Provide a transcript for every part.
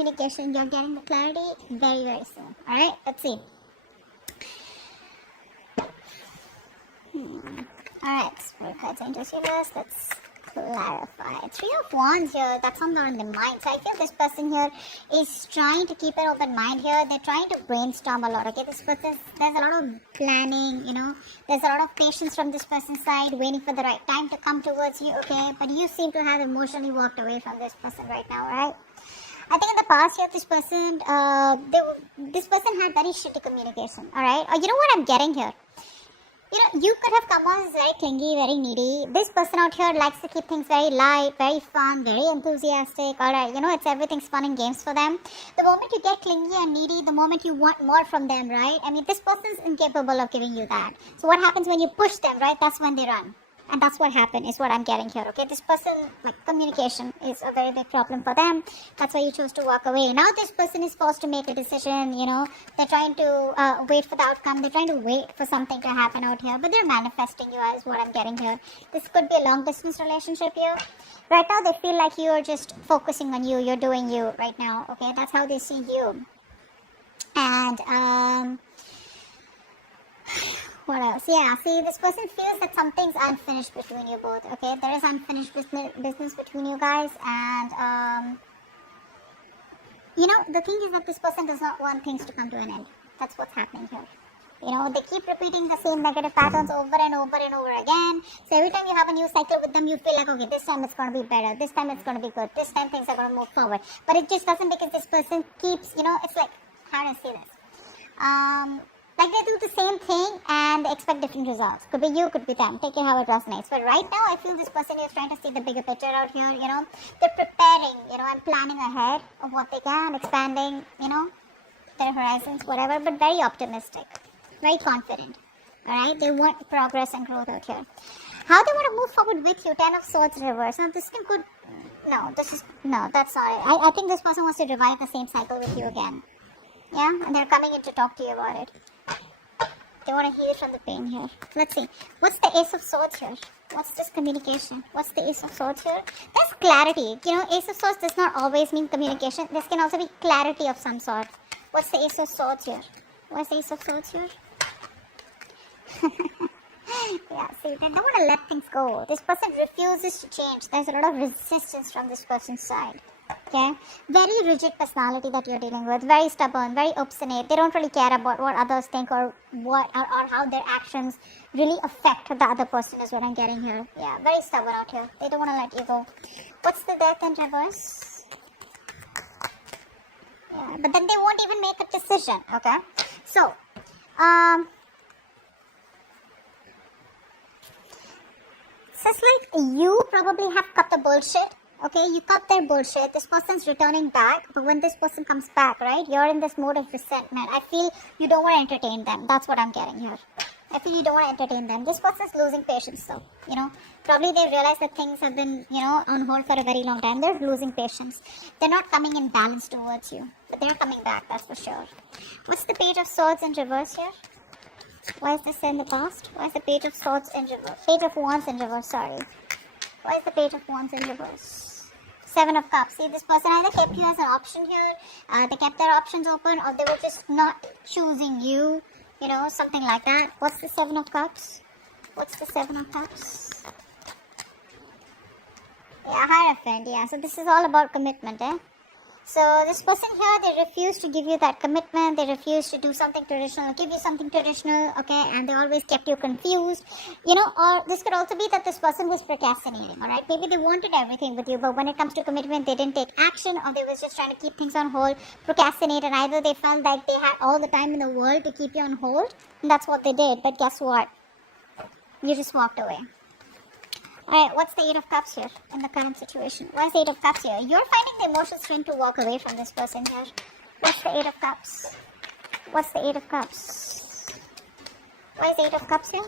communication. You're getting the clarity very, very soon. Alright, let's see. Alright, spirit cards and just universe. Let's clarify. Three of Wands here. That's something on the mind. So I feel this person here is trying to keep an open mind here. They're trying to brainstorm a lot. Okay, this person, there's a lot of planning. There's a lot of patience from this person's side, waiting for the right time to come towards you. Okay, but you seem to have emotionally walked away from this person right now. Right? I think in the past here, this person, this person had very shitty communication. All right, you know what I'm getting here? You could have come on as very clingy, very needy. This person out here likes to keep things very light, very fun, very enthusiastic. Alright, it's everything's fun and games for them. The moment you get clingy and needy, the moment you want more from them, right? I mean, this person's incapable of giving you that. So what happens when you push them, right? That's when they run. And that's what happened, is what I'm getting here, okay? This person, communication is a very big problem for them. That's why you chose to walk away. Now this person is forced to make a decision, They're trying to wait for the outcome. They're trying to wait for something to happen out here. But they're manifesting you, is what I'm getting here. This could be a long-distance relationship here. Right now, they feel like you're just focusing on you. You're doing you right now, okay? That's how they see you. And, what else? Yeah, see, this person feels that something's unfinished between you both, okay? There is unfinished business between you guys, and, the thing is that this person does not want things to come to an end. That's what's happening here. They keep repeating the same negative patterns over and over and over again. So every time you have a new cycle with them, you feel like, okay, this time it's going to be better. This time it's going to be good. This time things are going to move forward. But it just doesn't, because this person keeps, it's like, how do I say this? Like they do the same thing and they expect different results. Could be you, could be them. Take it how it resonates. But right now, I feel this person is trying to see the bigger picture out here, They're preparing, and planning ahead of what they can, expanding, their horizons, whatever, but very optimistic, very confident, alright? They want progress and growth out here. How they want to move forward with you, 10 of Swords reverse. Now, this could, that's not it. I think this person wants to revive the same cycle with you again. Yeah, and they're coming in to talk to you about it. They want to heal from the pain here. Let's see. What's the Ace of Swords here? What's this communication? What's the Ace of Swords here? That's clarity. Ace of Swords does not always mean communication. This can also be clarity of some sort. What's the Ace of Swords here? What's the Ace of Swords here? Yeah, see, they don't want to let things go. This person refuses to change. There's a lot of resistance from this person's side. Okay, very rigid personality that you're dealing with, very stubborn, very obstinate. They don't really care about what others think or how their actions really affect the other person, is what I'm getting here. Yeah, very stubborn out here. They don't want to let you go. What's the Death in reverse? Yeah, but then they won't even make a decision. Okay, so it's just like you probably have cut the bullshit. Okay, you cut their bullshit. This person's returning back, but when this person comes back, right, you're in this mode of resentment. I feel you don't want to entertain them. That's what I'm getting here. I feel you don't want to entertain them. This person's losing patience, though. Probably they realize that things have been, on hold for a very long time. They're losing patience. They're not coming in balance towards you, but they're coming back, that's for sure. What's the Page of Swords in reverse here? Why is this in the past? Why is the Page of Swords in reverse? Page of Wands in reverse, sorry. Why is the Page of Wands in reverse? 7 of Cups. See, this person either kept you as an option here, they kept their options open, or they were just not choosing you, something like that. What's the 7 of Cups? What's the 7 of Cups? Yeah, Hierophant, yeah. So this is all about commitment, eh? So this person here, they refuse to give you that commitment. They refuse to do something traditional, give you something traditional, okay? And they always kept you confused, or this could also be that this person was procrastinating, all right? Maybe they wanted everything with you, but when it comes to commitment, they didn't take action, or they was just trying to keep things on hold, procrastinate, and either they felt like they had all the time in the world to keep you on hold, and that's what they did. But guess what? You just walked away. Alright, what's the 8 of Cups here in the current situation? What's the 8 of Cups here? You're finding the emotional strength to walk away from this person here. What's the 8 of Cups? What's the 8 of Cups? Why is the 8 of Cups here?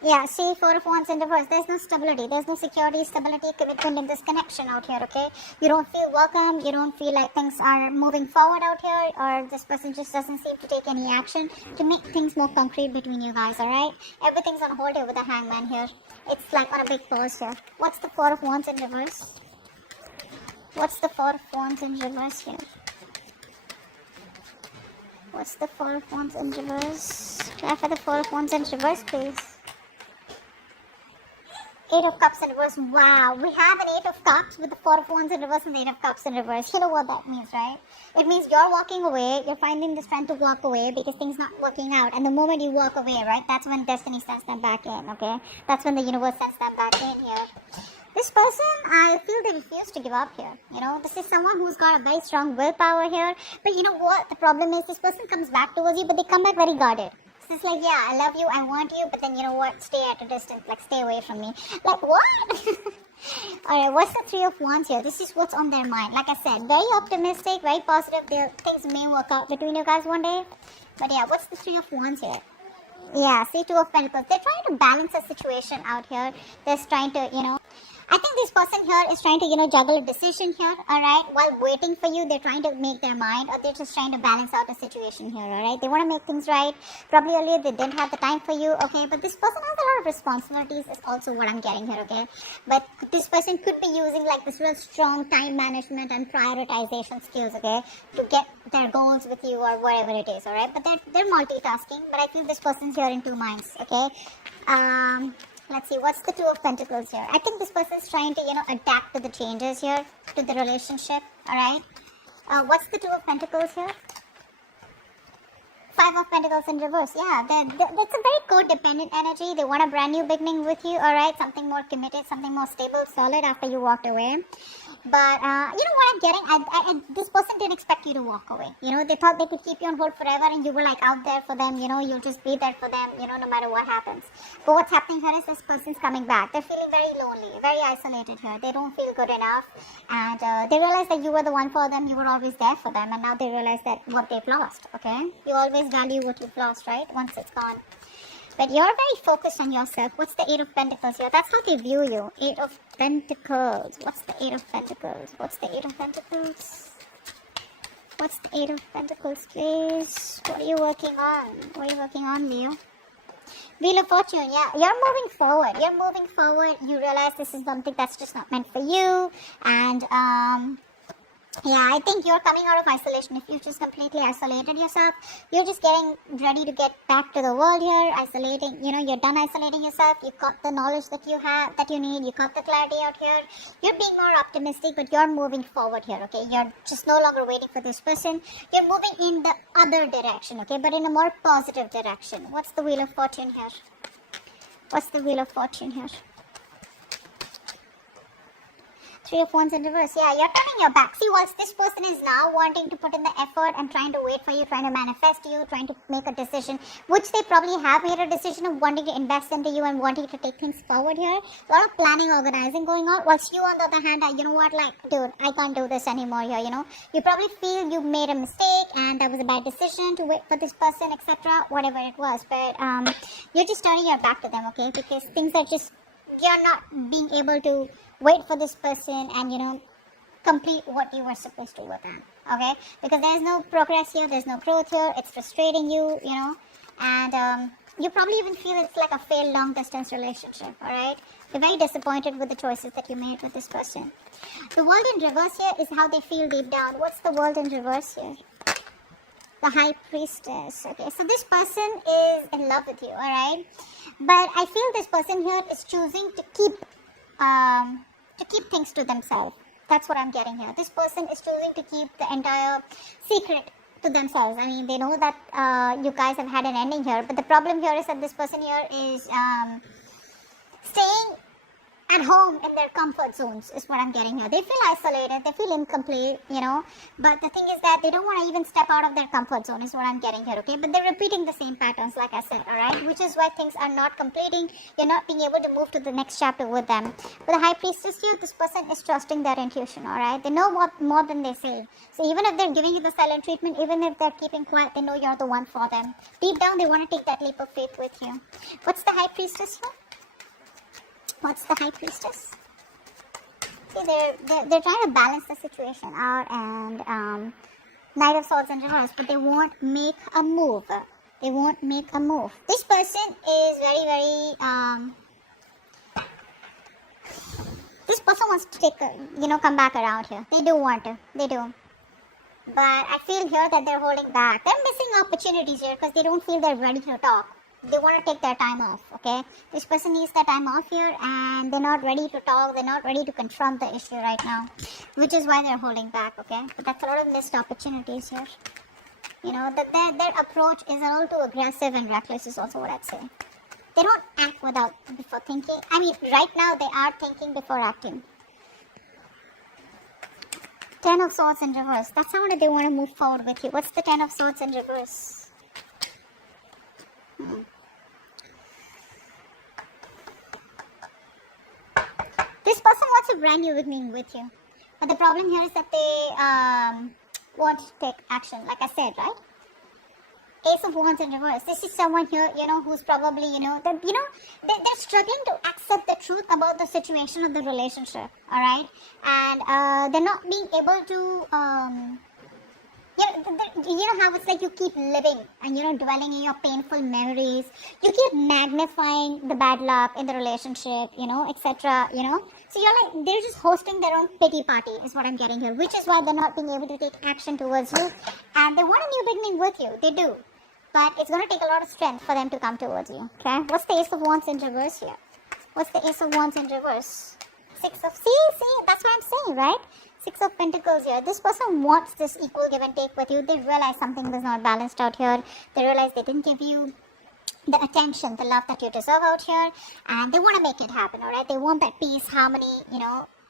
Yeah, see, 4 of Wands in reverse. There's no stability. There's no security, stability, commitment in this connection out here, okay? You don't feel welcome. You don't feel like things are moving forward out here, or this person just doesn't seem to take any action to make things more concrete between you guys, alright? Everything's on hold here with the Hangman here. It's like on a big pause here. What's the 4 of Wands in reverse? What's the Four of Wands in reverse here? What's the Four of Wands in reverse? Clarify the Four of Wands in reverse, please. Eight of Cups in reverse. Wow, we have an Eight of Cups with the Four of Wands in reverse and the Eight of Cups in reverse. You know what that means, right? It means you're walking away, you're finding the strength to walk away because things not working out. And the moment you walk away, right, that's when destiny sends them back in, okay? That's when the universe sends them back in here. This person, I feel they refuse to give up here. You know, this is someone who's got a very strong willpower here. But you know what? The problem is this person comes back towards you, but they come back very guarded. It's like, yeah, I love you, I want you, but then you know what? Stay at a distance, like stay away from me. Like, what? Alright, what's the Three of Wands here? This is what's on their mind. Like I said, very optimistic, very positive. Things may work out between you guys one day. But yeah, what's the Three of Wands here? Yeah, see, Two of Pentacles. They're trying to balance the situation out here. They're trying to, you know, I think this person here is trying to, you know, juggle a decision here, alright? While waiting for you, they're trying to make their mind, or they're just trying to balance out the situation here, alright? They want to make things right. Probably earlier they didn't have the time for you, okay? But this person has a lot of responsibilities is also what I'm getting here, okay? But this person could be using like this real strong time management and prioritization skills, okay? To get their goals with you or whatever it is, alright? But they're multitasking, but I feel this person's here in two minds, okay? Let's see, what's the Two of Pentacles here? I think this person is trying to, you know, adapt to the changes here, to the relationship, alright? What's the Two of Pentacles here? Five of Pentacles in reverse. Yeah, that's a very codependent energy. They want a brand new beginning with you, alright? Something more committed, something more stable, solid after you walked away. But, you know what I'm getting? This person didn't expect you to walk away. You know, they thought they could keep you on hold forever and you were like out there for them, you know, you'll just be there for them, you know, no matter what happens. But what's happening here is this person's coming back. They're feeling very lonely, very isolated here. They don't feel good enough. And they realize that you were the one for them, you were always there for them. And now they realize that what they've lost, okay? You always value what you've lost, right? Once it's gone. But you're very focused on yourself. What's the Eight of Pentacles here? That's how they view you. Eight of Pentacles. What's the Eight of Pentacles? What's the Eight of Pentacles? What's the Eight of Pentacles, please? What are you working on? What are you working on, Leo? Wheel of Fortune, yeah. You're moving forward. You're moving forward. You realize this is something that's just not meant for you. And, yeah, I think you're coming out of isolation. If you just completely isolated yourself, you're just getting ready to get back to the world here, isolating, you know, you're done isolating yourself, you got the knowledge that you have, that you need, you got the clarity out here, you're being more optimistic, but you're moving forward here, okay? You're just no longer waiting for this person, you're moving in the other direction, okay? But in a more positive direction. What's the Wheel of Fortune here? What's the Wheel of Fortune here? Three of Wands in reverse. Yeah, you're turning your back. See, once this person is now wanting to put in the effort and trying to wait for you, trying to manifest you, trying to make a decision, which they probably have made a decision of wanting to invest into you and wanting to take things forward here. A lot of planning, organizing going on. Whilst you, on the other hand, are, you know what, like, dude, I can't do this anymore here, you know. You probably feel you made a mistake and that was a bad decision to wait for this person, etc. Whatever it was. But you're just turning your back to them, okay? Because things are just, you're not being able to wait for this person and, you know, complete what you were supposed to with them, okay? Because there's no progress here, there's no growth here, it's frustrating you, you know, and you probably even feel it's like a failed long distance relationship, alright? You're very disappointed with the choices that you made with this person. The World in reverse here is how they feel deep down. What's the World in reverse here? The High Priestess. Okay, so this person is in love with you, alright? But I feel this person here is choosing to keep things to themselves. That's what I'm getting here. This person is choosing to keep the entire secret to themselves. I mean, they know that you guys have had an ending here, but the problem here is that this person here is staying at home in their comfort zones is what I'm getting here. They feel isolated, they feel incomplete, you know, but the thing is that they don't want to even step out of their comfort zone is what I'm getting here, okay? But they're repeating the same patterns, like I said, alright? Which is why things are not completing. You're not being able to move to the next chapter with them. With the High Priestess here, this person is trusting their intuition, alright? They know what more than they say. So even if they're giving you the silent treatment, even if they're keeping quiet, they know you're the one for them. Deep down, they want to take that leap of faith with you. What's the High Priestess here? What's the High Priestess? See, they're trying to balance the situation out, and Knight of Swords in reverse, but they won't make a move. They won't make a move. This person is very, very, this person wants to take, come back around here. They do want to. They do. But I feel here that they're holding back. They're missing opportunities here because they don't feel they're ready to talk. They want to take their time off, okay? This person needs their time off here and they're not ready to talk. They're not ready to confront the issue right now, which is why they're holding back, okay? But that's a lot of missed opportunities here. Their approach is a little too aggressive and reckless is also what I'd say. They don't act before thinking. I mean, right now they are thinking before acting. Ten of Swords in reverse. That's how they want to move forward with you. What's the Ten of Swords in reverse? This person wants a brand new beginning with you. But the problem here is that they want to take action, like I said, right? Ace of Wands in reverse. This is someone here, who's probably, they're struggling to accept the truth about the situation of the relationship, alright? And they're not being able to, how it's like you keep living and, dwelling in your painful memories. You keep magnifying the bad luck in the relationship, etc., So you're like, they're just hosting their own pity party is what I'm getting here, which is why they're not being able to take action towards you. And they want a new beginning with you. They do. But it's going to take a lot of strength for them to come towards you. Okay? What's the Ace of Wands in reverse here? What's the Ace of Wands in reverse? See, that's what I'm saying, right? Six of Pentacles here. This person wants this equal give and take with you. They realize something was not balanced out here. They realize they didn't give you the attention, the love that you deserve out here. And they want to make it happen, alright? They want that peace, harmony,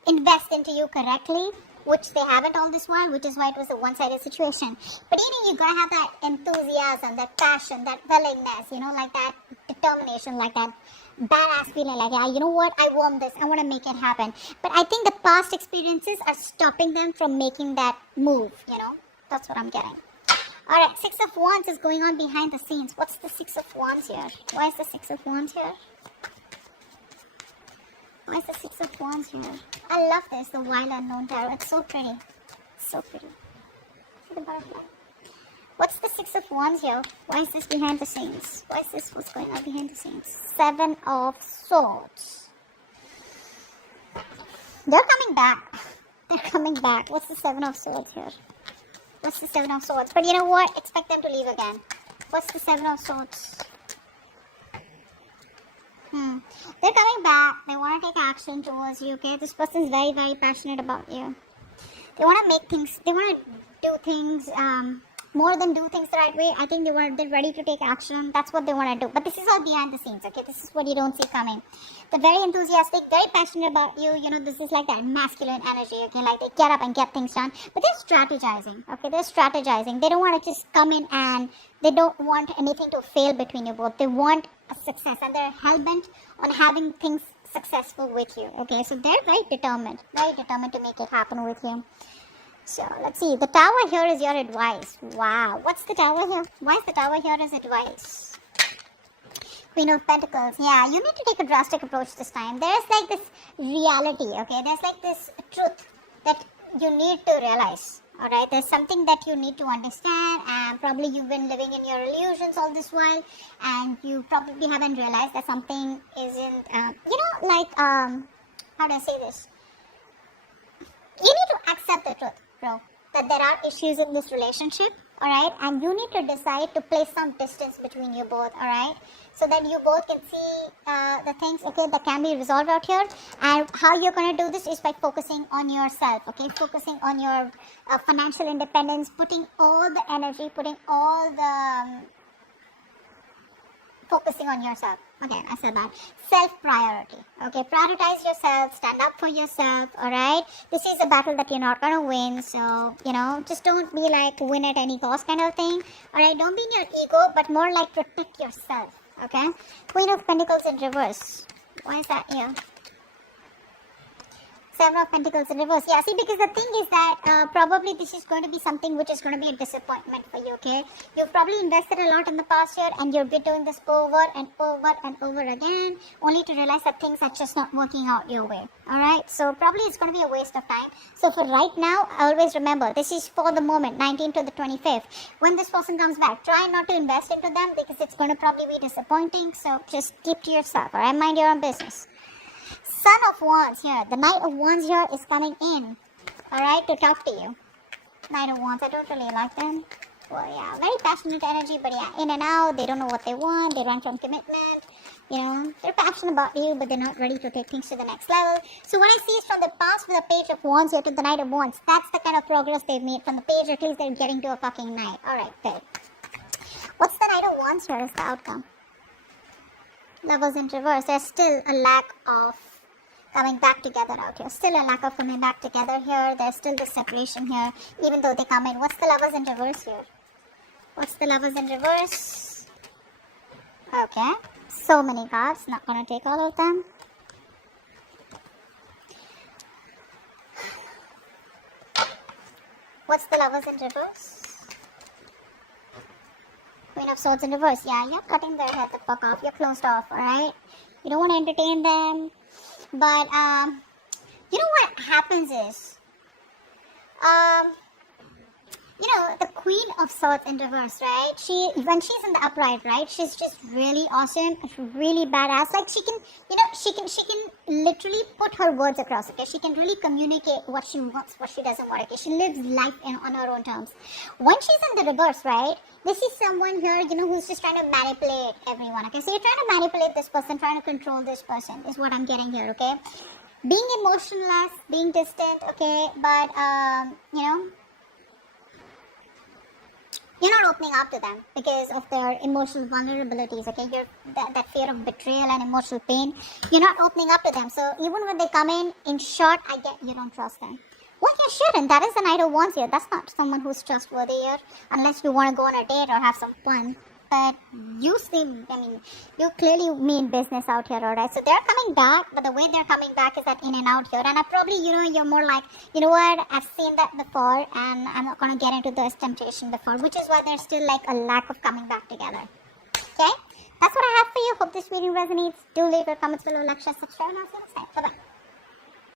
invest into you correctly, which they haven't all this while, which is why it was a one-sided situation. But you gotta have that enthusiasm, that passion, that willingness, like that determination, like that badass feeling, like, yeah, you know what, I want this, I want to make it happen. But I think the past experiences are stopping them from making that move, That's what I'm getting. Alright, Six of Wands is going on behind the scenes. What's the Six of Wands here? Why is the Six of Wands here? Why is the Six of Wands here? I love this, the Wild Unknown Tarot. It's so pretty. So pretty. The butterfly. What's the Six of Wands here? Why is this behind the scenes? Why is this what's going on behind the scenes? Seven of Swords. They're coming back. They're coming back. What's the Seven of Swords here? What's the Seven of Swords? But you know what? Expect them to leave again. What's the Seven of Swords? They're coming back. They want to take action towards you, okay? This person is very, very passionate about you. They want to make things, they want to do things, more than do things the right way. I think they're ready to take action. That's what they want to do. But this is all behind the scenes, okay? This is what you don't see coming. They're very enthusiastic, very passionate about you. This is like that masculine energy, okay? Like they get up and get things done. But they're strategizing, okay? They're strategizing. They don't want to just come in and they don't want anything to fail between you both. They want a success and they're hell-bent on having things successful with you, okay? So they're very determined to make it happen with you. So let's see. The Tower here is your advice. Wow. What's the Tower here? Why is the Tower here as advice? Queen of Pentacles. Yeah, you need to take a drastic approach this time. There's like this reality, okay? There's like this truth that you need to realize. Alright, there's something that you need to understand, and probably you've been living in your illusions all this while, and you probably haven't realized that something isn't, how do I say this? You need to accept the truth, bro, that there are issues in this relationship, alright, and you need to decide to place some distance between you both, alright, so that you both can see the things, okay, that can be resolved out here. And how you're going to do this is by focusing on yourself, okay, focusing on your financial independence, putting all the energy, focusing on yourself. Okay, I said that. Self-priority. Okay, prioritize yourself, stand up for yourself, alright? This is a battle that you're not going to win, so, just don't be like win at any cost kind of thing, alright? Don't be in your ego, but more like protect yourself, okay? Queen of Pentacles in reverse. Why is that here? Seven of Pentacles in reverse. Yeah, see, because the thing is that probably this is going to be something which is going to be a disappointment for you, okay? You've probably invested a lot in the past year and you'll be doing this over and over and over again, only to realize that things are just not working out your way, alright? So probably it's going to be a waste of time. So for right now, always remember, this is for the moment, 19th to the 25th. When this person comes back, try not to invest into them because it's going to probably be disappointing. So just keep to yourself, alright? Mind your own business. Son of Wands here. The Knight of Wands here is coming in. Alright, to talk to you. Knight of Wands, I don't really like them. Well, yeah, very passionate energy, but yeah, in and out, they don't know what they want, they run from commitment, you know, they're passionate about you, but they're not ready to take things to the next level. So what I see is from the past with the Page of Wands here to the Knight of Wands, that's the kind of progress they've made. From the page, at least they're getting to a fucking Knight. Alright, good. What's the Knight of Wands here as the outcome? Lovers in reverse, there's still a lack of coming back together out here. Still a lack of coming back together here. There's still this separation here, even though they come in. What's the Lovers in reverse here? What's the Lovers in reverse? Okay. So many cards. Not gonna take all of them. What's the Lovers in reverse? Queen of Swords in reverse. Yeah, you're cutting their head the fuck off. You're closed off, alright? You don't want to entertain them. But, you know what happens is, you know, the Queen of Swords in reverse, right? When she's in the upright, right, she's just really awesome, really badass. Like, she can, you know, she can literally put her words across, okay? She can really communicate what she wants, what she doesn't want, okay? She lives life on her own terms. When she's in the reverse, right, this is someone here, you know, who's just trying to manipulate everyone, okay? So you're trying to manipulate this person, trying to control this person, is what I'm getting here, okay? Being emotionless, being distant, okay? But, you know, you're not opening up to them because of their emotional vulnerabilities, okay? That fear of betrayal and emotional pain. You're not opening up to them. So even when they come in short, I get you don't trust them. Well, you shouldn't. That is the Knight of Wands here. That's not someone who's trustworthy here, unless you want to go on a date or have some fun. But you seem, I mean, you clearly mean business out here, alright? So they're coming back, but the way they're coming back is that in and out here. And I probably, you know, you're more like, you know what, I've seen that before, and I'm not going to get into this temptation before, which is why there's still like a lack of coming back together. Okay? That's what I have for you. Hope this video resonates. Do leave your comments below, like, share, subscribe, and I'll see you next time. Bye-bye.